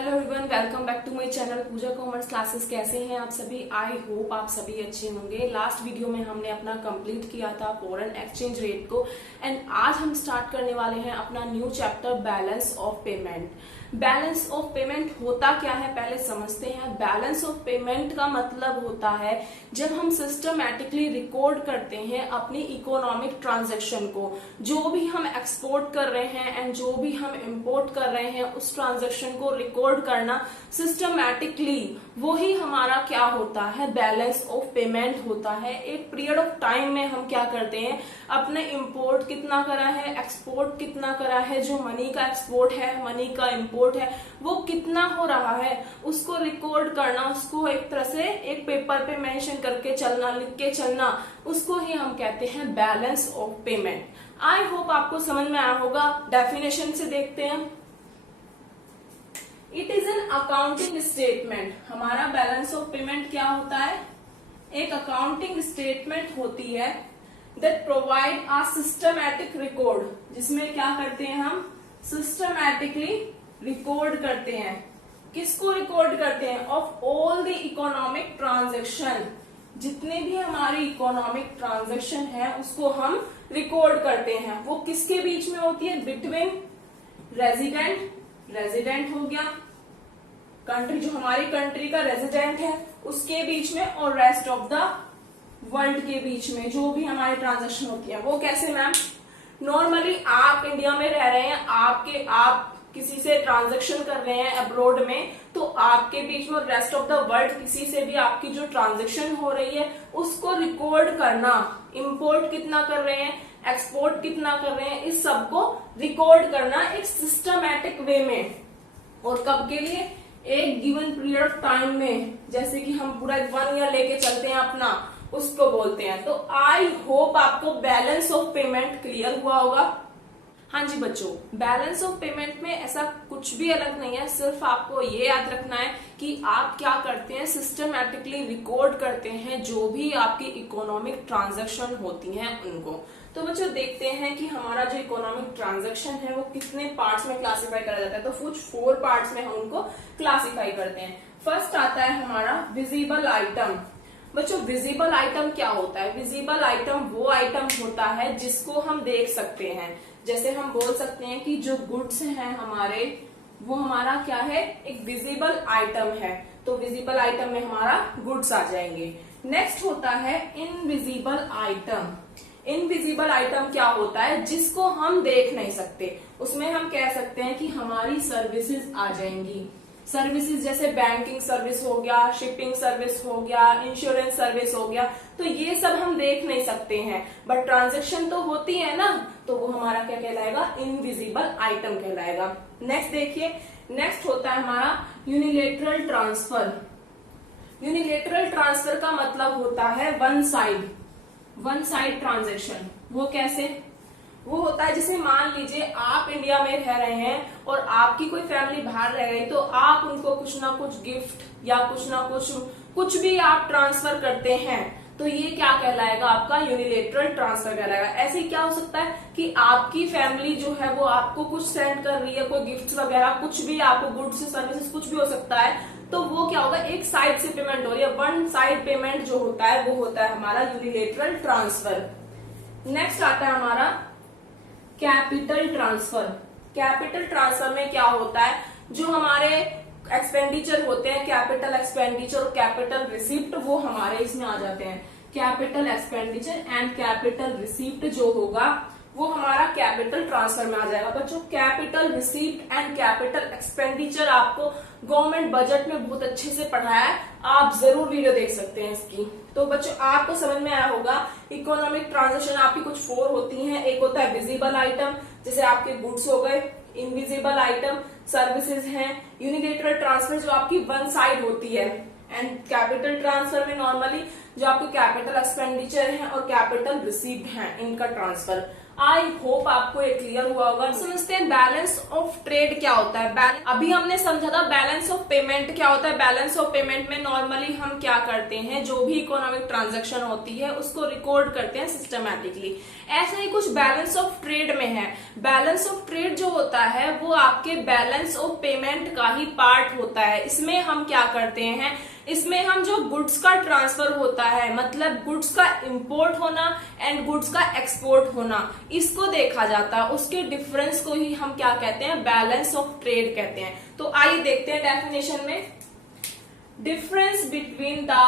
Hello everyone, welcome back to my channel Pooja commerce classes. कैसे हैं आप सभी? आई होप आप सभी अच्छे होंगे। लास्ट वीडियो में हमने अपना कंप्लीट किया था फॉरेन एक्सचेंज रेट को एंड आज हम स्टार्ट करने वाले हैं अपना new chapter balance of payment. Balance of payment होता क्या है पहले समझते हैं। बैलेंस ऑफ पेमेंट का मतलब होता है जब हम सिस्टमैटिकली रिकॉर्ड करते हैं अपनी इकोनॉमिक ट्रांजैक्शन को, जो भी हम एक्सपोर्ट कर रहे हैं एंड जो भी हम इंपोर्ट कर रहे हैं उस ट्रांजैक्शन को रिकॉर्ड करना सिस्टमैटिकली, वही हमारा क्या होता है, बैलेंस ऑफ पेमेंट होता है। एक पीरियड ऑफ टाइम में हम क्या करते हैं, अपने इंपोर्ट कितना करा है, एक्सपोर्ट कितना करा है, जो मनी का एक्सपोर्ट है, मनी का इंपोर्ट है, वो कितना हो रहा है, उसको रिकॉर्ड करना, उसको एक तरह से एक पेपर पे मेंशन करके चलना, लिख के चलना, उसको ही हम कहते हैं balance of payment. I hope आपको समझ में आया होगा। डेफिनेशन से देखते हैं। It is an accounting statement. हमारा बैलेंस ऑफ पेमेंट क्या होता है? एक अकाउंटिंग स्टेटमेंट होती है that provide a systematic record, जिसमें क्या करते हैं हम, सिस्टमैटिकली रिकॉर्ड करते हैं। किसको रिकॉर्ड करते हैं? Of all the economic transaction, जितने भी हमारी इकोनॉमिक ट्रांजैक्शन है उसको हम रिकॉर्ड करते हैं। वो किसके बीच में होती है? बिटवीन रेजिडेंट हो गया, कंट्री जो हमारी कंट्री का रेजिडेंट है उसके बीच में, और रेस्ट ऑफ द वर्ल्ड के बीच में जो भी हमारी ट्रांजैक्शन होती है। वो कैसे मैम? नॉर्मली आप इंडिया में रह रहे हैं, आप किसी से ट्रांजैक्शन कर रहे हैं अब्रोड में, तो आपके बीच में रेस्ट ऑफ द वर्ल्ड किसी से भी आपकी जो ट्रांजैक्शन हो रही है उसको रिकॉर्ड करना। इंपोर्ट कितना कर रहे हैं, एक्सपोर्ट कितना कर रहे हैं, इस सबको रिकॉर्ड करना एक सिस्टमैटिक वे में। और कब के लिए? एक गिवन पीरियड ऑफ टाइम में, जैसे कि हम पूरा 1 ईयर लेके चलते हैं अपना, उसको बोलते हैं। तो आई होप आपको बैलेंस ऑफ पेमेंट क्लियर हुआ होगा। हाँ जी बच्चों, बैलेंस ऑफ पेमेंट में ऐसा कुछ भी अलग नहीं है, सिर्फ आपको ये याद रखना है कि आप क्या करते हैं, सिस्टमैटिकली रिकॉर्ड करते हैं जो भी आपकी इकोनॉमिक ट्रांजैक्शन होती हैं उनको। तो बच्चों देखते हैं कि हमारा जो इकोनॉमिक ट्रांजैक्शन है वो कितने पार्ट्स में क्लासिफाई करा जाता है। तो कुछ 4 पार्ट्स में हम उनको क्लासिफाई करते हैं। फर्स्ट आता है हमारा विजिबल आइटम। बच्चों विजिबल आइटम क्या होता है? विजिबल आइटम वो आइटम होता है जिसको हम देख सकते हैं। जैसे हम बोल सकते हैं कि जो गुड्स हैं हमारे, वो हमारा क्या है, एक विजिबल आइटम है। तो विजिबल आइटम में हमारा गुड्स आ जाएंगे। नेक्स्ट होता है इनविजिबल आइटम। इनविजिबल आइटम क्या होता है? जिसको हम देख नहीं सकते। उसमें हम कह सकते हैं कि हमारी सर्विसेज आ जाएंगी। सर्विसेज जैसे बैंकिंग सर्विस हो गया, शिपिंग सर्विस हो गया, इंश्योरेंस सर्विस हो गया, तो ये सब हम देख नहीं सकते हैं, बट ट्रांजैक्शन तो होती है ना, तो वो हमारा क्या कहलाएगा? इनविजिबल आइटम कहलाएगा। नेक्स्ट देखिए, नेक्स्ट होता है हमारा यूनिलेटरल ट्रांसफर। यूनिलेटरल ट्रांसफर का मतलब होता है वन साइड ट्रांजैक्शन। वो कैसे? वो होता है जैसे मान लीजिए आप इंडिया में रह रहे हैं और आपकी कोई फैमिली बाहर रह गई, तो आप उनको कुछ ना कुछ गिफ्ट या कुछ भी आप ट्रांसफर करते हैं, तो ये क्या कहलाएगा? आपका यूनिलेटरल ट्रांसफर कहलाएगा। ऐसे क्या हो सकता है कि आपकी फैमिली जो है वो आपको कुछ सेंड कर रही है, कोई गिफ्ट वगैरह, कुछ भी, आपको गुड्स सर्विसेज कुछ भी हो सकता है, तो वो क्या होगा, एक साइड से पेमेंट हो रही है। वन साइड पेमेंट जो होता है वो होता है हमारा यूनिलेटरल ट्रांसफर। नेक्स्ट आता है हमारा कैपिटल ट्रांसफर। कैपिटल ट्रांसफर में क्या होता है, जो हमारे एक्सपेंडिचर होते हैं, कैपिटल एक्सपेंडिचर और कैपिटल रिसिप्ट, वो हमारे इसमें आ जाते हैं। Capital expenditure and capital receipt जो होगा वो हमारा कैपिटल ट्रांसफर में आ जाएगा। बच्चों capital receipt and capital expenditure आपको गवर्नमेंट बजट में बहुत अच्छे से पढ़ाया है, आप जरूर वीडियो देख सकते हैं इसकी। तो बच्चों आपको समझ में आया होगा। इकोनॉमिक ट्रांजैक्शन आपकी कुछ 4 होती हैं। एक होता है विजिबल आइटम, जैसे आपके गुड्स हो गए। इनविजिबल आइटम सर्विसेज हैं। यूनिलेटरल ट्रांसफर जो आपकी वन साइड होती है। एंड कैपिटल ट्रांसफर में नॉर्मली जो आपके कैपिटल एक्सपेंडिचर है और कैपिटल रिसीव्ड है, इनका ट्रांसफर। आई होप आपको ये क्लियर हुआ होगा। समझते हैं बैलेंस ऑफ ट्रेड क्या होता है। अभी हमने समझा था बैलेंस ऑफ पेमेंट क्या होता है। बैलेंस ऑफ पेमेंट में नॉर्मली हम क्या करते हैं, जो भी इकोनॉमिक ट्रांजैक्शन होती है उसको रिकॉर्ड करते हैं सिस्टमैटिकली। ऐसा ही कुछ बैलेंस ऑफ ट्रेड में है। बैलेंस ऑफ ट्रेड जो होता है वो आपके बैलेंस ऑफ पेमेंट का ही पार्ट होता है। इसमें हम क्या करते हैं, इसमें हम जो गुड्स का ट्रांसफर होता है, मतलब गुड्स का इंपोर्ट होना एंड गुड्स का एक्सपोर्ट होना, इसको देखा जाता है। उसके डिफरेंस को ही हम क्या कहते हैं, बैलेंस ऑफ ट्रेड कहते हैं। तो आइए देखते हैं डेफिनेशन में। Difference between the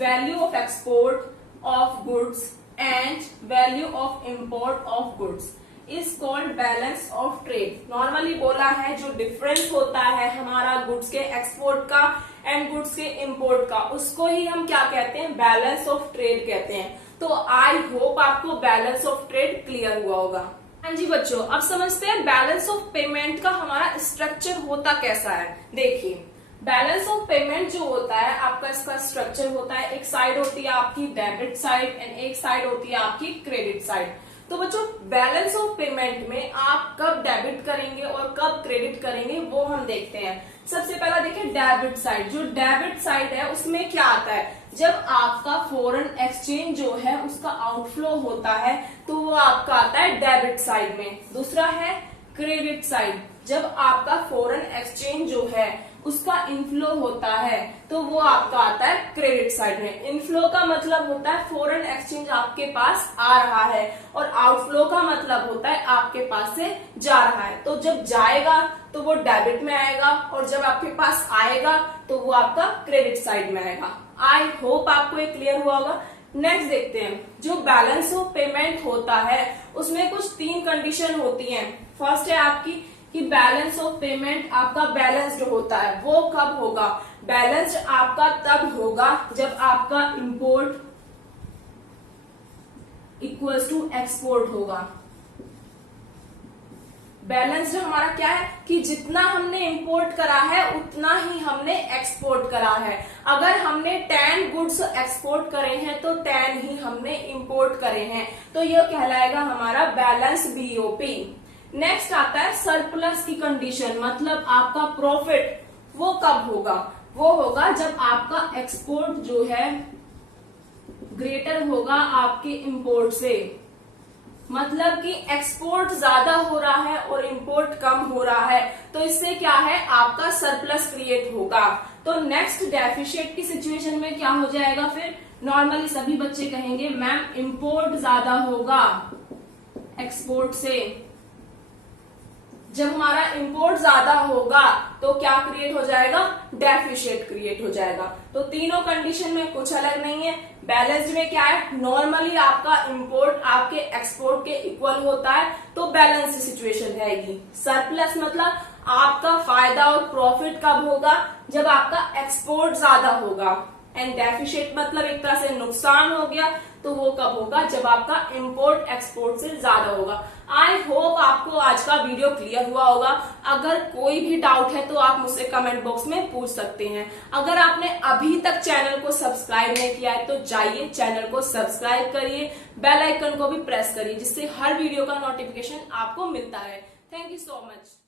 value of export of goods and value of import of goods is called balance of trade. Normally बोला है जो डिफरेंस होता है हमारा गुड्स के एक्सपोर्ट का एंड गुड्स के इंपोर्ट का, उसको ही हम क्या कहते हैं, बैलेंस ऑफ ट्रेड कहते हैं। तो आई होप आपको बैलेंस ऑफ ट्रेड क्लियर हुआ होगा। हाँ जी बच्चों, अब समझते हैं बैलेंस ऑफ पेमेंट का हमारा स्ट्रक्चर होता कैसा है। देखिए बैलेंस ऑफ पेमेंट जो होता है आपका, इसका स्ट्रक्चर होता है, एक साइड होती है आपकी डेबिट साइड एंड एक साइड होती है आपकी क्रेडिट साइड। तो बच्चों बैलेंस ऑफ पेमेंट में आप कब डेबिट करेंगे और कब क्रेडिट करेंगे वो हम देखते हैं। सबसे पहला देखिए डेबिट साइड। जो डेबिट साइड है उसमें क्या आता है, जब आपका फॉरेन एक्सचेंज जो है उसका आउटफ्लो होता है तो वो आपका आता है डेबिट साइड में। दूसरा है क्रेडिट साइड। जब आपका फॉरेन एक्सचेंज जो है उसका इनफ्लो होता है तो वो आपका आता है क्रेडिट साइड में। इनफ्लो का मतलब होता है फॉरेन एक्सचेंज आपके पास आ रहा है और आउटफ्लो का मतलब होता है आपके पास से जा रहा है। तो जब जाएगा तो वो डेबिट में आएगा और जब आपके पास आएगा तो वो आपका क्रेडिट साइड में आएगा। आई होप आपको ये क्लियर हुआ होगा। नेक्स्ट देखते हैं, जो बैलेंस ऑफ पेमेंट होता है उसमें कुछ 3 कंडीशन होती हैं। फर्स्ट है आपकी कि बैलेंस ऑफ पेमेंट आपका बैलेंस्ड होता है। वो कब होगा, बैलेंस्ड आपका तब होगा जब आपका इंपोर्ट इक्वल्स टू एक्सपोर्ट होगा। बैलेंस्ड हमारा क्या है कि जितना हमने इंपोर्ट करा है उतना ही हमने एक्सपोर्ट करा है। अगर हमने 10 गुड्स एक्सपोर्ट करे हैं तो 10 ही हमने इंपोर्ट करे हैं, तो यह कहलाएगा हमारा बैलेंस बीओपी। नेक्स्ट आता है सरप्लस की कंडीशन, मतलब आपका प्रॉफिट वो कब होगा, वो होगा जब आपका एक्सपोर्ट जो है ग्रेटर होगा आपके इंपोर्ट से। मतलब कि एक्सपोर्ट ज्यादा हो रहा है और इंपोर्ट कम हो रहा है, तो इससे क्या है आपका सरप्लस क्रिएट होगा। तो नेक्स्ट डेफिशिएट की सिचुएशन में क्या हो जाएगा, फिर नॉर्मली सभी बच्चे कहेंगे मैम इंपोर्ट ज्यादा होगा एक्सपोर्ट से। जब हमारा इंपोर्ट ज्यादा होगा तो क्या क्रिएट हो जाएगा, डेफिशिएट क्रिएट हो जाएगा। तो तीनों कंडीशन में कुछ अलग नहीं है। बैलेंस्ड में क्या है, नॉर्मली आपका इंपोर्ट आपके एक्सपोर्ट के इक्वल होता है तो बैलेंस सिचुएशन रहेगी। सरप्लस मतलब आपका फायदा और प्रॉफिट कब होगा, जब आपका एक्सपोर्ट ज्यादा होगा। एंड डेफिशिएट मतलब एक तरह से नुकसान हो गया, तो वो कब होगा, जब आपका इंपोर्ट एक्सपोर्ट से ज्यादा होगा। आई होप आपको आज का वीडियो क्लियर हुआ होगा। अगर कोई भी डाउट है तो आप मुझसे कमेंट बॉक्स में पूछ सकते हैं। अगर आपने अभी तक चैनल को सब्सक्राइब नहीं किया है तो जाइए चैनल को सब्सक्राइब करिए, बेल आइकन को भी प्रेस करिए, जिससे हर वीडियो का नोटिफिकेशन आपको मिलता है। Thank you so much.